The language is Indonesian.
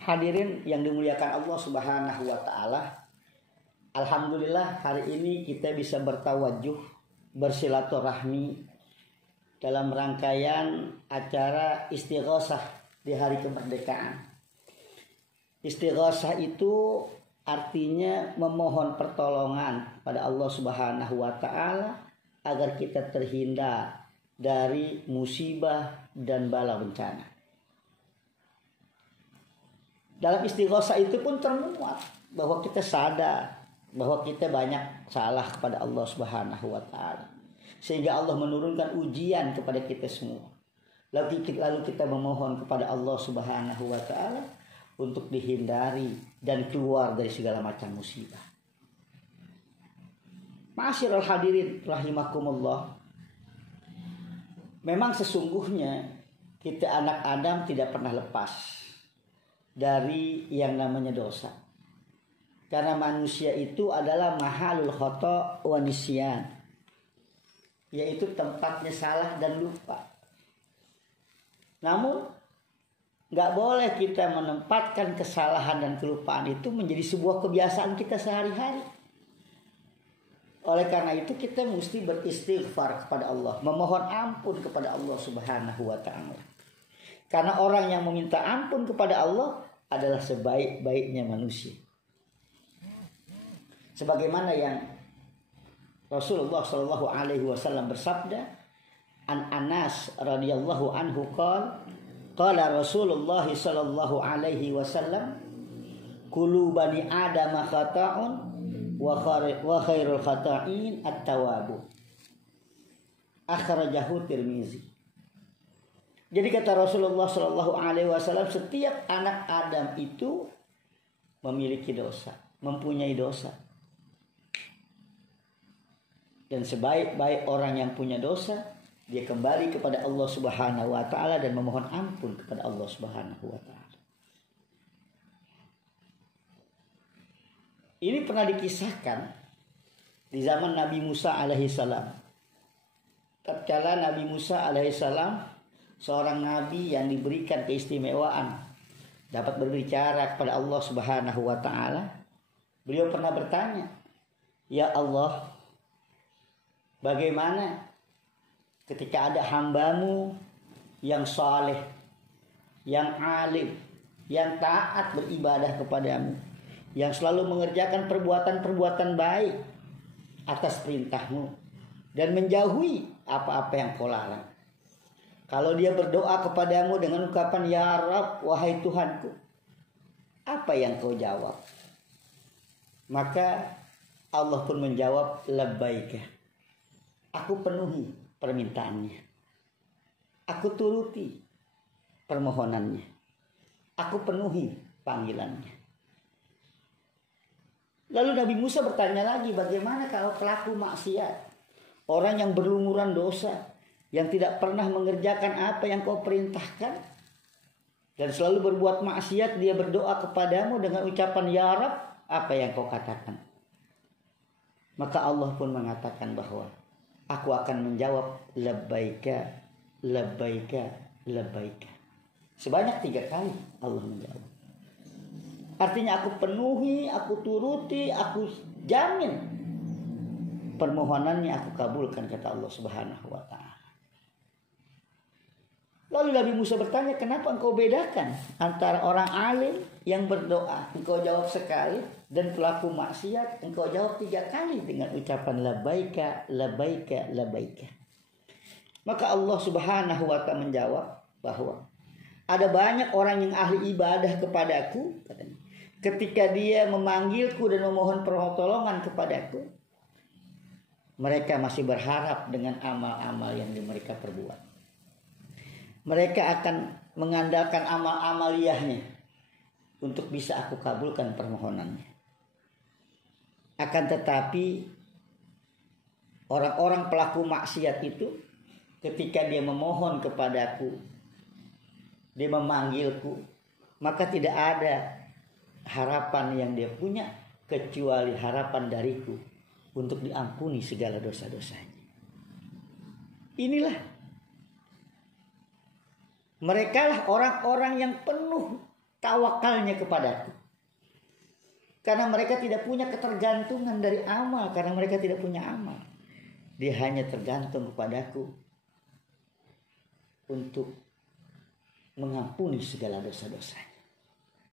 Hadirin yang dimuliakan Allah Subhanahu wa taala. Alhamdulillah hari ini kita bisa bertawajuh, bersilaturahmi dalam rangkaian acara istighosah di hari kemerdekaan. Istighosah itu artinya memohon pertolongan pada Allah Subhanahu wa taala agar kita terhindar dari musibah dan bala bencana. Dalam istighosah itu pun termuat bahwa kita sadar bahwa kita banyak salah kepada Allah Subhanahu wa taala. Sehingga Allah menurunkan ujian kepada kita semua. Lalu kita memohon kepada Allah Subhanahu wa taala untuk dihindari dan keluar dari segala macam musibah. Ma'asyiral hadirin rahimakumullah. Memang sesungguhnya kita anak Adam tidak pernah lepas dari yang namanya dosa. Karena manusia itu adalah mahalul khata' wa nisyan, yaitu tempatnya salah dan lupa. Namun gak boleh kita menempatkan kesalahan dan kelupaan itu menjadi sebuah kebiasaan kita sehari-hari. Oleh karena itu kita mesti beristighfar kepada Allah, memohon ampun kepada Allah Subhanahu wa ta'ala. Karena orang yang meminta ampun kepada Allah adalah sebaik-baiknya manusia. Sebagaimana yang Rasulullah Shallallahu Alaihi Wasallam bersabda, an Anas radhiyallahu anhu qala Rasulullah Shallallahu Alaihi Wasallam, kullu bani Adam khata'un wa khairul khata'in at-tawabu. Akhrajahu Tirmizi. Jadi kata Rasulullah Shallallahu Alaihi Wasallam, setiap anak Adam itu memiliki dosa, mempunyai dosa. Dan sebaik-baik orang yang punya dosa, dia kembali kepada Allah Subhanahu wa taala dan memohon ampun kepada Allah Subhanahu wa taala. Ini pernah dikisahkan di zaman Nabi Musa alaihissalam. Tatkala Nabi Musa alaihissalam, seorang nabi yang diberikan keistimewaan dapat berbicara kepada Allah Subhanahu wa taala, beliau pernah bertanya, "Ya Allah, bagaimana ketika ada hambamu yang saleh, yang alim, yang taat beribadah kepadamu, yang selalu mengerjakan perbuatan-perbuatan baik atas perintahmu dan menjauhi apa-apa yang kau larang. Kalau dia berdoa kepadamu dengan ucapan ya Rabb, wahai Tuhanku, apa yang kau jawab?" Maka Allah pun menjawab, labbaika. Aku penuhi permintaannya. Aku turuti permohonannya. Aku penuhi panggilannya. Lalu Nabi Musa bertanya lagi, bagaimana kalau pelaku maksiat, orang yang berlumuran dosa, yang tidak pernah mengerjakan apa yang kau perintahkan, dan selalu berbuat maksiat, dia berdoa kepadamu dengan ucapan ya Rabb, apa yang kau katakan? Maka Allah pun mengatakan bahwa aku akan menjawab labbaika, labbaika, labbaika. Sebanyak 3 kali Allah menjawab. Artinya aku penuhi, aku turuti, aku jamin permohonannya aku kabulkan, kata Allah Subhanahu wa taala. Lalu Nabi Musa bertanya, kenapa engkau bedakan antara orang alim yang berdoa engkau jawab sekali, dan pelaku maksiat engkau jawab 3 kali dengan ucapan labbaika, labbaika, labbaika? Maka Allah Subhanahu wa ta'ala menjawab bahwa ada banyak orang yang ahli ibadah kepadaku, katanya, ketika dia memanggilku dan memohon pertolongan kepadaku, mereka masih berharap dengan amal-amal yang mereka perbuat. Mereka akan mengandalkan amal-amaliyahnya untuk bisa aku kabulkan permohonannya. Akan tetapi orang-orang pelaku maksiat itu ketika dia memohon kepadaku, dia memanggilku, maka tidak ada harapan yang dia punya kecuali harapan dariku untuk diampuni segala dosa-dosanya. Inilah mereka lah orang-orang yang penuh tawakalnya kepadaku. Karena mereka tidak punya ketergantungan dari amal, karena mereka tidak punya amal. Dia hanya tergantung kepadaku untuk mengampuni segala dosa-dosanya.